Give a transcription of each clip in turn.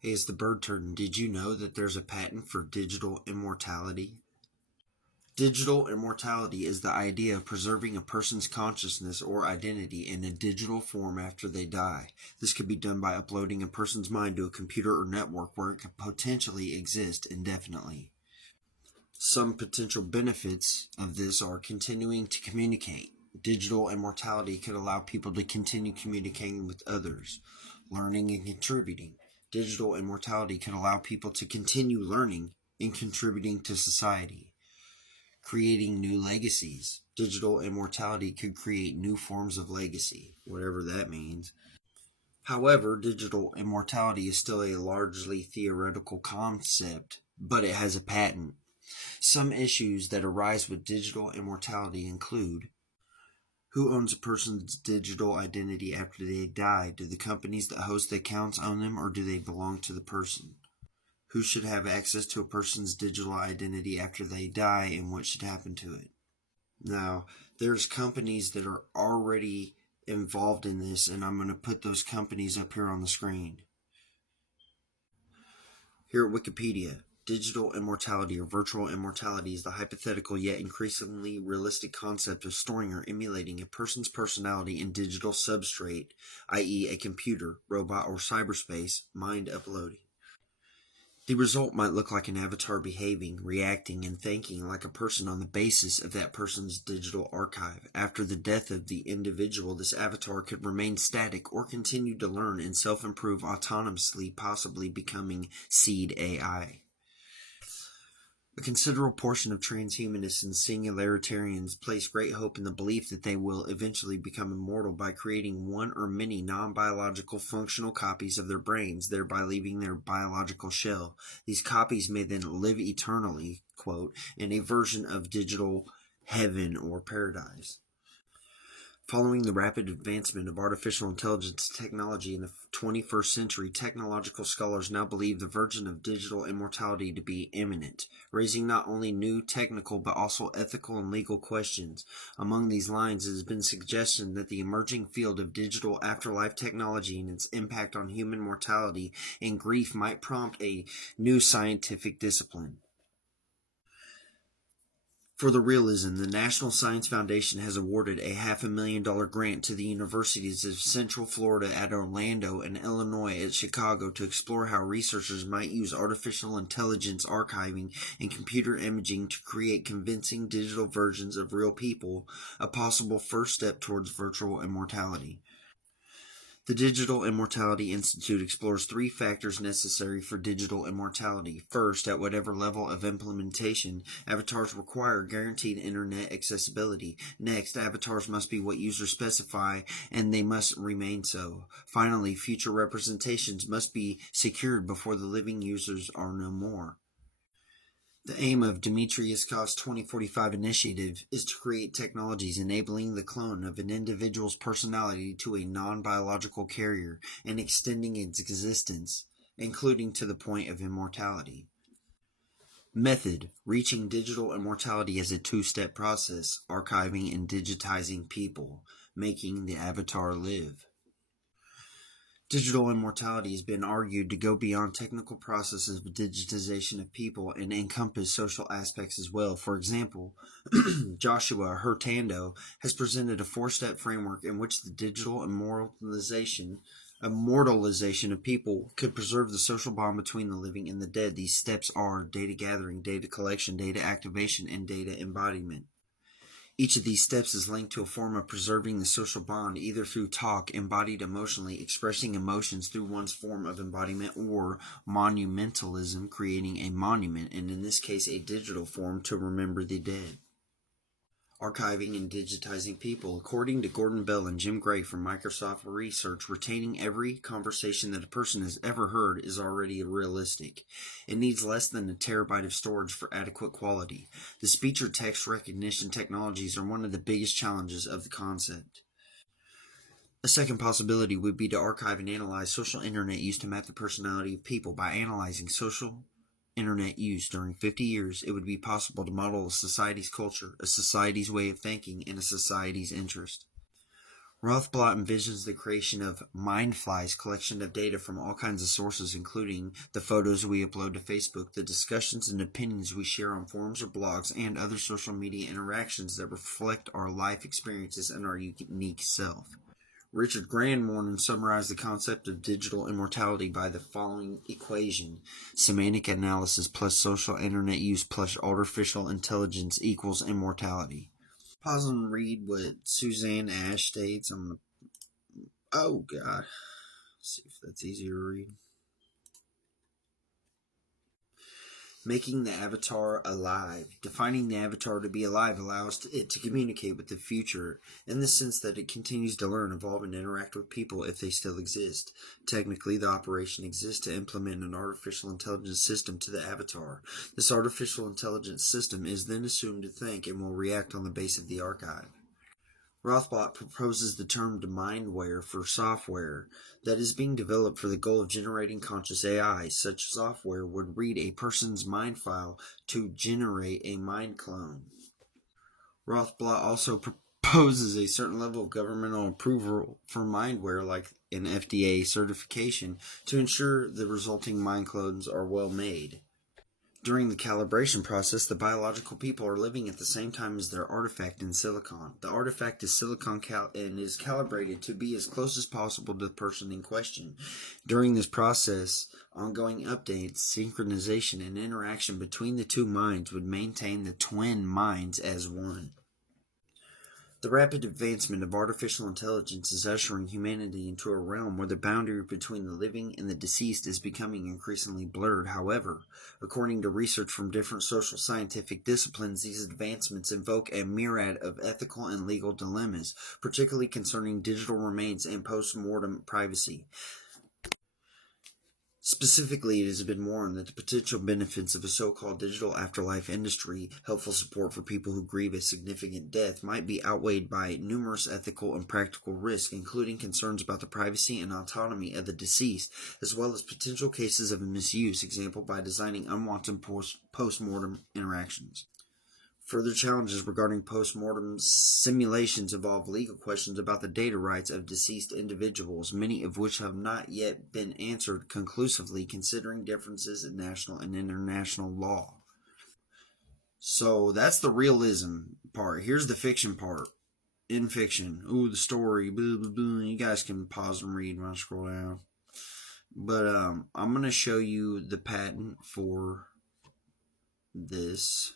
Hey, it's the bird turn. Did you know that there's a patent for digital immortality? Digital immortality is the idea of preserving a person's consciousness or identity in a digital form after they die. This could be done by uploading a person's mind to a computer or network where it could potentially exist indefinitely. Some potential benefits of this are continuing to communicate. Digital immortality could allow people to continue communicating with others, learning and contributing. Digital immortality could allow people to continue learning and contributing to society, creating new legacies. Digital immortality could create new forms of legacy, whatever that means. However, digital immortality is still a largely theoretical concept, but it has a patent. Some issues that arise with digital immortality include: who owns a person's digital identity after they die? Do the companies that host the accounts own them, or do they belong to the person? Who should have access to a person's digital identity after they die, and what should happen to it? Now, there's companies that are already involved in this, and I'm going to put those companies up here on the screen. Here at Wikipedia, digital immortality or virtual immortality is the hypothetical yet increasingly realistic concept of storing or emulating a person's personality in digital substrate, i.e., a computer, robot, or cyberspace, mind uploading. The result might look like an avatar behaving, reacting, and thinking like a person on the basis of that person's digital archive. After the death of the individual, this avatar could remain static or continue to learn and self-improve autonomously, possibly becoming seed AI. A considerable portion of transhumanists and singularitarians place great hope in the belief that they will eventually become immortal by creating one or many non-biological functional copies of their brains, thereby leaving their biological shell. These copies may then live eternally, quote, in a version of digital heaven or paradise. Following the rapid advancement of artificial intelligence technology in the 21st century, technological scholars now believe the version of digital immortality to be imminent, raising not only new technical but also ethical and legal questions. Among these lines, it has been suggested that the emerging field of digital afterlife technology and its impact on human mortality and grief might prompt a new scientific discipline. For the realism, the National Science Foundation has awarded a $500,000 grant to the universities of Central Florida at Orlando and Illinois at Chicago to explore how researchers might use artificial intelligence archiving and computer imaging to create convincing digital versions of real people, a possible first step towards virtual immortality. The Digital Immortality Institute explores three factors necessary for digital immortality. First, at whatever level of implementation, avatars require guaranteed internet accessibility. Next, avatars must be what users specify, and they must remain so. Finally, future representations must be secured before the living users are no more. The aim of Dmitriev's 2045 initiative is to create technologies enabling the clone of an individual's personality to a non-biological carrier and extending its existence, including to the point of immortality. Method: reaching digital immortality as a two-step process, archiving and digitizing people, making the avatar live. Digital immortality has been argued to go beyond technical processes of digitization of people and encompass social aspects as well. For example, Joshua Hurtado has presented a four-step framework in which the digital immortalization of people could preserve the social bond between the living and the dead. These steps are data gathering, data collection, data activation, and data embodiment. Each of these steps is linked to a form of preserving the social bond, either through talk, embodied emotionally, expressing emotions through one's form of embodiment, or monumentalism, creating a monument, and in this case a digital form, to remember the dead. Archiving and digitizing people. According to Gordon Bell and Jim Gray from Microsoft Research, retaining every conversation that a person has ever heard is already realistic. It needs less than a terabyte of storage for adequate quality. The speech or text recognition technologies are one of the biggest challenges of the concept. A second possibility would be to archive and analyze social internet use to map the personality of people. By analyzing social internet use during 50 years, it would be possible to model a society's culture, a society's way of thinking, and a society's interest. Rothblatt envisions the creation of Mindfly's collection of data from all kinds of sources, including the photos we upload to Facebook, the discussions and opinions we share on forums or blogs, and other social media interactions that reflect our life experiences and our unique self. Richard Grandmorton summarized the concept of digital immortality by the following equation: semantic analysis plus social internet use plus artificial intelligence equals immortality. Pause and read what Suzanne Ash states. Oh god. Let's see if that's easier to read. Making the avatar alive. Defining the avatar to be alive allows it to communicate with the future in the sense that it continues to learn, evolve, and interact with people if they still exist. Technically, the operation exists to implement an artificial intelligence system to the avatar. This artificial intelligence system is then assumed to think and will react on the basis of the archive. Rothblatt proposes the term mindware for software that is being developed for the goal of generating conscious AI. Such software would read a person's mind file to generate a mind clone. Rothblatt also proposes a certain level of governmental approval for mindware, like an FDA certification, to ensure the resulting mind clones are well made. During the calibration process, the biological people are living at the same time as their artifact in silicon. The artifact is silicon and is calibrated to be as close as possible to the person in question. During this process, ongoing updates, synchronization, and interaction between the two minds would maintain the twin minds as one. The rapid advancement of artificial intelligence is ushering humanity into a realm where the boundary between the living and the deceased is becoming increasingly blurred. However, according to research from different social scientific disciplines, these advancements invoke a myriad of ethical and legal dilemmas, particularly concerning digital remains and post-mortem privacy. Specifically, it has been warned that the potential benefits of a so-called digital afterlife industry, helpful support for people who grieve a significant death, might be outweighed by numerous ethical and practical risks, including concerns about the privacy and autonomy of the deceased, as well as potential cases of misuse, example by designing unwanted post-mortem interactions. Further challenges regarding post-mortem simulations involve legal questions about the data rights of deceased individuals, many of which have not yet been answered conclusively, considering differences in national and international law. So that's the realism part. Here's the fiction part. In fiction, ooh, the story, blah, blah, blah. You guys can pause and read when I scroll down. But I'm going to show you the patent for this.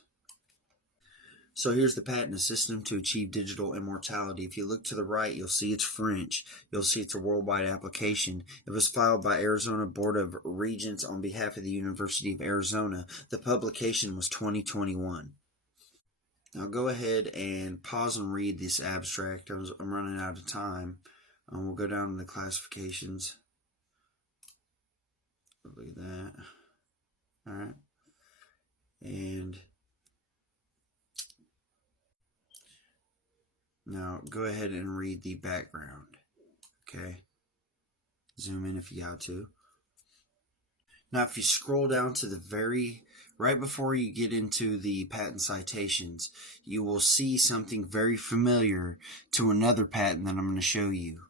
So here's the patent: a system to achieve digital immortality. If you look to the right, you'll see it's French. You'll see it's a worldwide application. It was filed by Arizona Board of Regents on behalf of the University of Arizona. The publication was 2021. Now go ahead and pause and read this abstract. I'm running out of time. We'll go down to the classifications. Look at that. All right. And now go ahead and read the background. Okay. Zoom in if you got to. Now, if you scroll down to the right before you get into the patent citations, you will see something very familiar to another patent that I'm going to show you.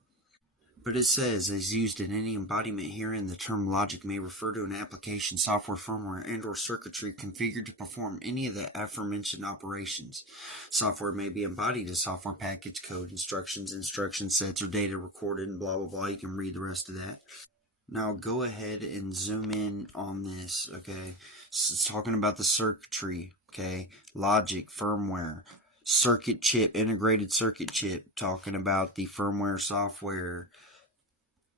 But it says, as used in any embodiment herein, the term logic may refer to an application, software, firmware, and or circuitry configured to perform any of the aforementioned operations. Software may be embodied as software package, code, instruction sets, or data recorded, and blah, blah, blah. You can read the rest of that. Now go ahead and zoom in on this, okay? So it's talking about the circuitry, okay? Logic, firmware, circuit chip, integrated circuit chip, talking about the firmware, software,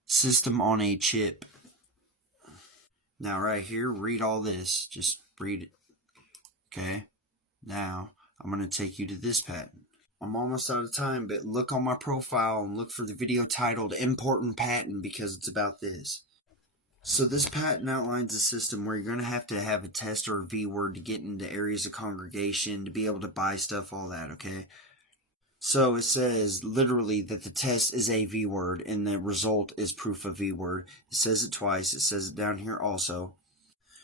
system on a chip. Now right here, read all this. Just read it, okay? Now, I'm going to take you to this patent. I'm almost out of time, but look on my profile and look for the video titled Important Patent, because it's about this. So this patent outlines a system where you're going to have a test or a V-word to get into areas of congregation, to be able to buy stuff, all that, okay? So it says literally that the test is a V-word and the result is proof of V-word. It says it twice. It says it down here also.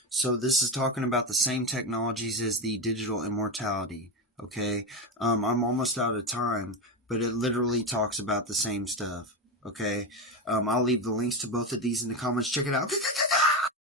So this is talking about the same technologies as the digital immortality, okay? I'm almost out of time, but it literally talks about the same stuff. Okay, I'll leave the links to both of these in the comments. Check it out.